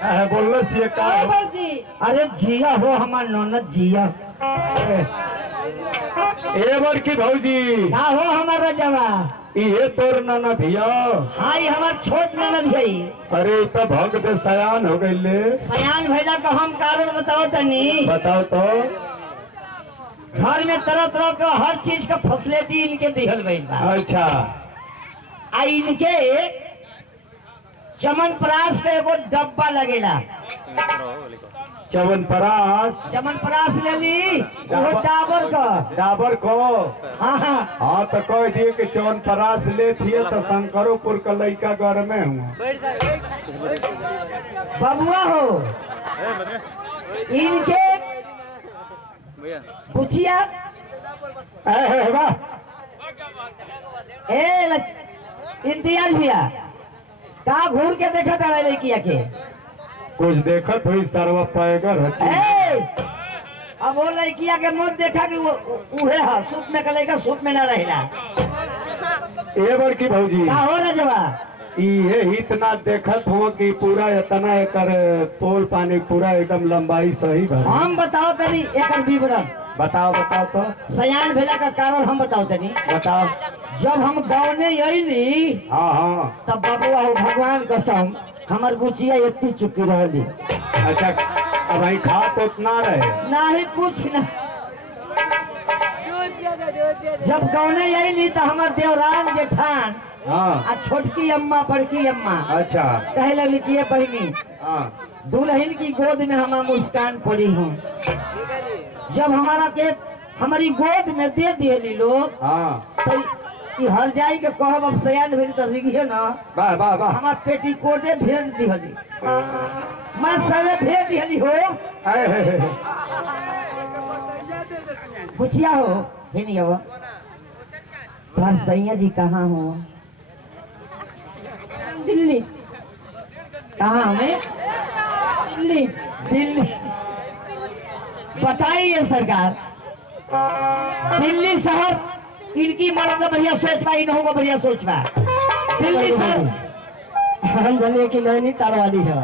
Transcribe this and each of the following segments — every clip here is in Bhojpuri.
बोल का अरे जिया हो हमार ननद जिया एवर की भौजी का हो हमार रजवा ये तोर ननद हिया। हाँ ये हमार छोट ननद है। अरे तो भग दे सयान हो गई। सयान भैला का हम कारण बताओ तनी। बताओ तो। घर में तरह तरह का हर चीज का फैसिलिटी इनके दिहल गई बा। अच्छा आ इनके चमनप्राश का एगो डब्बा लगेला। चमनप्राश ले ली वो डाबर का। डाबर को हाँ हाँ हाँ तो कह दिए कि चवनप्राश ले थिए तो शंकरोपुर का लड़का घर में हूँ। बबुआ हो इनके पूछिया इम्तियाज भैया का घूर के देखा था लड़किया के कुछ देखत हुई सर्व पैगर अब वो लड़किया के मुंह देखा कि वो उहे है सूप में कलेगा सूप में ना रहेला। एवर की भौजी का हो ना जवा ये इतना देखत हो कि पूरा इतना एकर पोल पानी पूरा एकदम लंबाई सही भर। हम बताओ तनी एकर विवरण। बताओ बताओ तो। सयान भेला का कारण हम बताओ तनी। बताओ। जब हम गाँव में अली हाँ हाँ तब बबुआ हो भगवान कसम हमार बुचिया इतनी चुकी रही। अच्छा अब भाई खा तो उतना रहे नहीं कुछ ना। जब गाँव में अली तो हमार देवरान जेठान हाँ छोटकी अम्मा बड़की अम्मा अच्छा कहे लगी कि ये बहनी हाँ दुल्हन की गोद में हमारा मुस्कान पड़ी हूँ। जब हमारा के हमारी गोद में दे दिए लोग हाँ तो हर जाई के कहब अब सयान भेज तो दिखिए ना। वाह वाह वाह हमार पेटी कोटे भेज दिहली मैं सबे भेज दिहली हो। पूछिया हो हे नहीं हो तुम्हार सैया जी कहाँ हो। दिल्ली कहाँ हमें दिल्ली दिल्ली बताइए सरकार दिल्ली शहर इनकी मर्द का बढ़िया सोच बा इन को बढ़िया सोच बा। दिल्ली शहर हम जानिए कि नैनी तारवाली है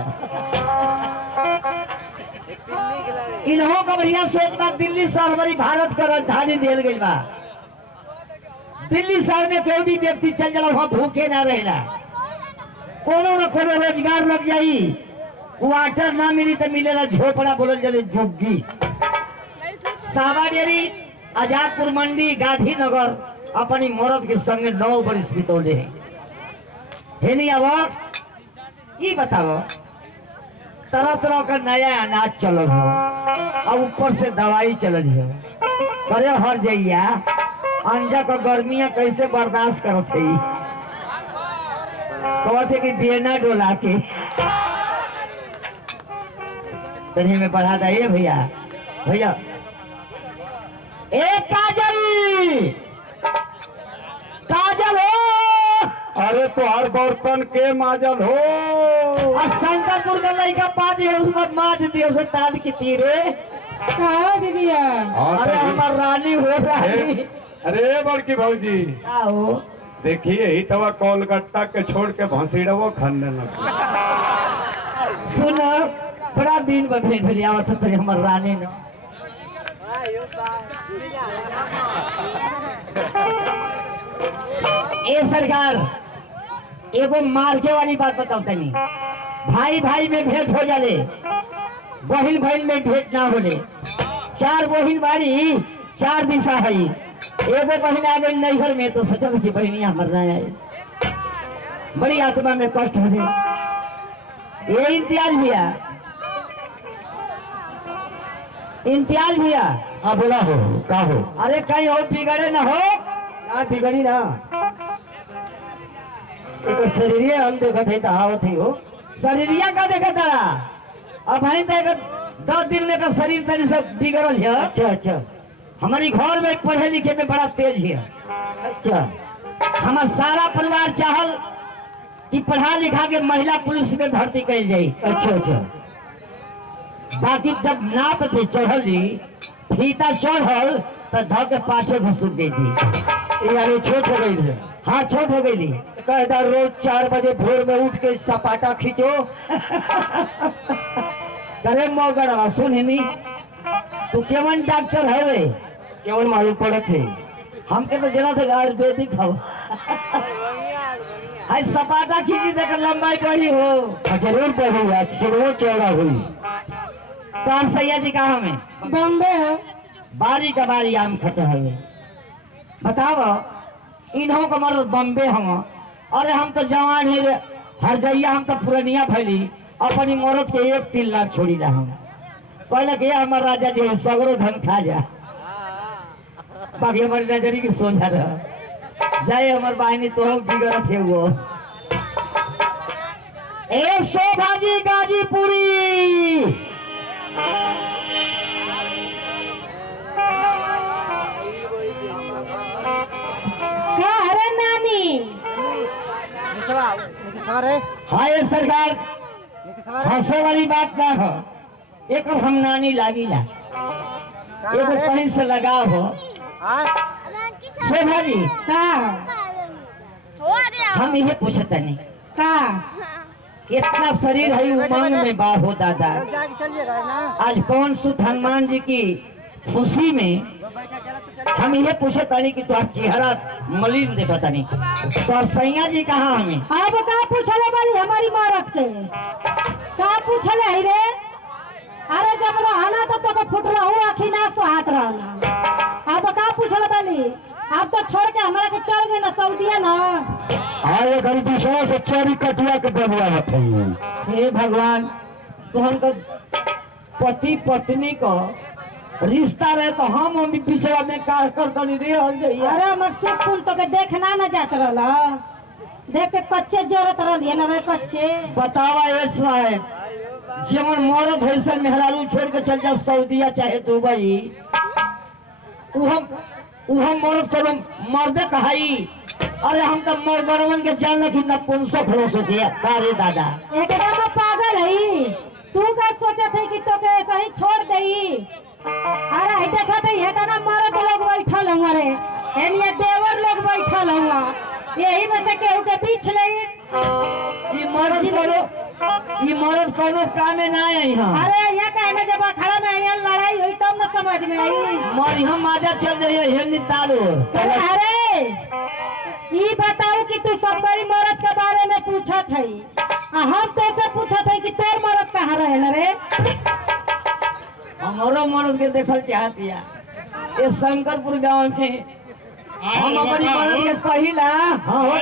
इन्हों का बढ़िया सोच बा। दिल्ली शहर हमारी भारत का राजधानी दिल गई बा। दिल्ली शहर में कोई भी व्यक्ति चल जाला वहाँ भूखे ना रहेला। कोनो न कोनो रोजगार लग जाई वाटर ना मिली तो मिलेला झोपड़ा बोलल जाले झुग्गी। सावा डेरी आजादपुर मंडी गांधीनगर अपनी मरद के संगे 9 वर्ष बितौले है नहीं। अब ये बताओ तरह तरह का नया अनाज चलल है और ऊपर से दवाई चलल है। करे हर जइया अंजा का गर्मियां कैसे बर्दाश्त करत है कहते कि बेना डोला के तनी में बढ़ा दिए भैया भैया। एक काजल काजल हो। अरे तो हर बर्तन के माजल हो। शंकरपुर का लड़का पाँच है उसमें माज दिए उसे ताल की तीरे दीदी। अरे हमार रानी हो रानी। अरे बड़की भौजी हो देखिए ही तवा कोलगट्टा के छोड़ के भसीड़ो खनने लग। सुन बड़ा दिन में भेंट भेलिया था हमार रानी ने। ए सरकार एगो मार्के वाली बात बताओ तनी। भाई भाई में भेंट हो जाले बहन बहन में भेंट ना होले। 4 बहन बारी 4 दिशा है। एगो बहन आ गई नैहर में तो सोचल कि बहनिया मरना है बड़ी आत्मा में कष्ट हो जाए। ये इम्तियाज भैया हाँ बोला हो का हो। अरे कहीं और बिगड़े ना हो ना बिगड़ी ना। तो शरीरिया हम देखत है कहावत ही हो शरीरिया का देखा तारा अब भाई तक 10 दिन में का शरीर तरी से बिगड़ल है। अच्छा अच्छा हमारी घर में पढ़े लिखे में बड़ा तेज है। अच्छा हमारा सारा परिवार चाहल कि पढ़ा लिखा के महिला पुलिस में भर्ती कल जाये। अच्छा अच्छा बाकी जब नाप पे चढ़ल फीता चढ़ल तो धो के पाछे घुस दे दी। यानी छोट हो गई है। हाँ छोट हो गई। कहता रोज 4 बजे भोर में उठ के सपाटा खींचो। करे मगर सुन तू केवन डॉक्टर है वे? केवल मालूम पड़त है हमके तो जना थे आयुर्वेदिक हो। आज सपाटा खींची देकर लंबाई बढ़ी हो। जरूर बढ़ी आज जरूर चौड़ा हुई। तो सैया जी कहाँ में? बॉम्बे है। बारी का बारी आम खटे हुए। बताओ इन्हों का मर्द बॉम्बे हम। अरे हम तो जवान है हर जइया हम तो पुरानिया फैली अपनी मरद के 1-3 लाख छोड़ी ला हम। पहले के हमार राजा जी सगरो धन खा जा बाकी हमारी नजरी की सोचा रहा जाए हमार बहनी तो हम बिगड़त है वो। ए शोभाजी गाजीपुरी क्या अरे नानी हाय सरकार हंसे वाली बात ना हो। एक हम नानी लागिला एक कहीं से लगाव हो। शोभा जी का हम ये पूछते नहीं का कितना शरीर है उमंग में बा हो दादा। आज कौन सुत हनुमान जी की खुशी में हम ये पूछे नहीं कि तुहार चेहरा मलिन देखा तनी तो सैया जी कहाँ हमें? अब का पूछले वाली हमारी मरद के का पूछले है रे? अरे जब रहना तो फुट रहा हूँ आखी ना सो हाथ रहना। अब का पूछले वाली आप तो छोड़ के हमारा के चल गए ना सऊदीया ना। आए गलती से चोरी कटुआ के बदला है। हे भगवान तो हमको पति पत्नी को रिश्ता रहे तो हम भी पिछड़ा में कार कर रे अरे हमर सुख फूल तो के देखना न जात रहला देख के कच्चे जरूरत रहली ना रे कच्चे। बतावा ए साहब जीवन मरद भैसन मेहरारू छोड़ के चल जा सऊदीया चाहे दुबई उहम मरद करो मर्दे कहाई। अरे हम तो मर्दरवन के जान लगी न 500 खड़ोस हो गया अरे दादा एकदम पागल है तू का सोचत है कि तो के ऐसा ही छोड़ देई। अरे देखा तो ये ना मरद लोग बैठल हुआ रे एनिया देवर लोग बैठल हुआ यही में से केहू के बीच नहीं। ये मरद कोनो काम में ना आई हां। अरे यहाँ कहने जब अखाड़ा में यहाँ लड़ाई हुई तब न समझ में आई मरी हम आजा चल जाइए हेनी तालो। अरे ये बताओ कि तू सब बड़ी मरद के बारे में पूछत है हम तो से पूछत है कि तोर मरद कहाँ रहे रे? हमारो मर्द के देखल चाहतिया ये शंकरपुर गांव में हम अपनी मर्द के कहिला हां हो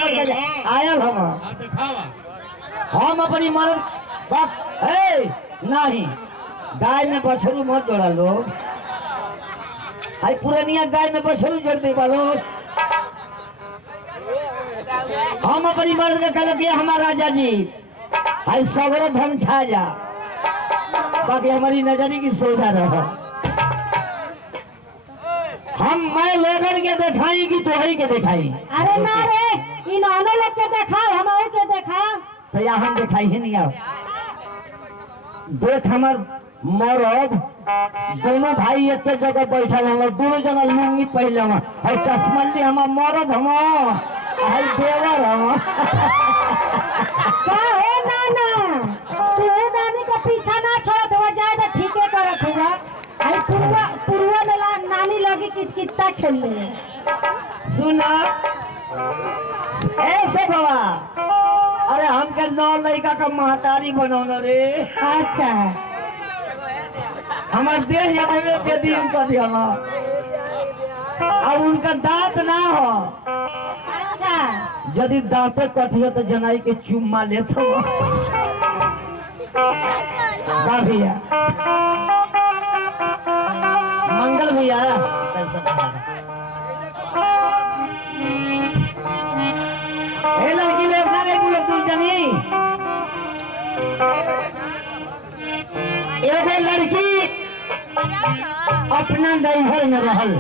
आयल हम अपनी मर्द बाप ए नहीं गाय में बछरू मत जोड़ा लोग। हाय पुरानिया गाय में बछरू जोड़ दे वालो। हम अपनी मर्द के कहल कि हमारा राजा जी हाय सगरो धन खा जा बाकी हमारी नजरी की सोचा रहा। मैं लोगन के दिखाई कि तोहरी के दिखाई? अरे ना रे इन्होंने लोग के देखा हमारे के देखा तो या हम दिखाई ही नहीं आओ। देख हमार मरद दोनों भाई एक जगह बैठल हम दोनों जना लुंगी पहले हम और चश्मा ली हमार मरद हम देवर हम का है नाना तू नानी का पीछा ना छोड़ तो जाए तो ठीक है करत हुआ। आई पुरवा में नानी लगी कि कितना खेल ले सुना ऐसे बाबा। अरे हमके 9 लड़का का महतारी बनौना रे। अच्छा हमार देह यहाँ के दिन कर दिया अब उनका दांत ना हो। अच्छा यदि दांते कटियो तो जनाई के चुम्मा लेते हो भैया मंगल भैया लड़की में नहीं बोले तुम जानी एगो लड़की अपना नैहर में रहल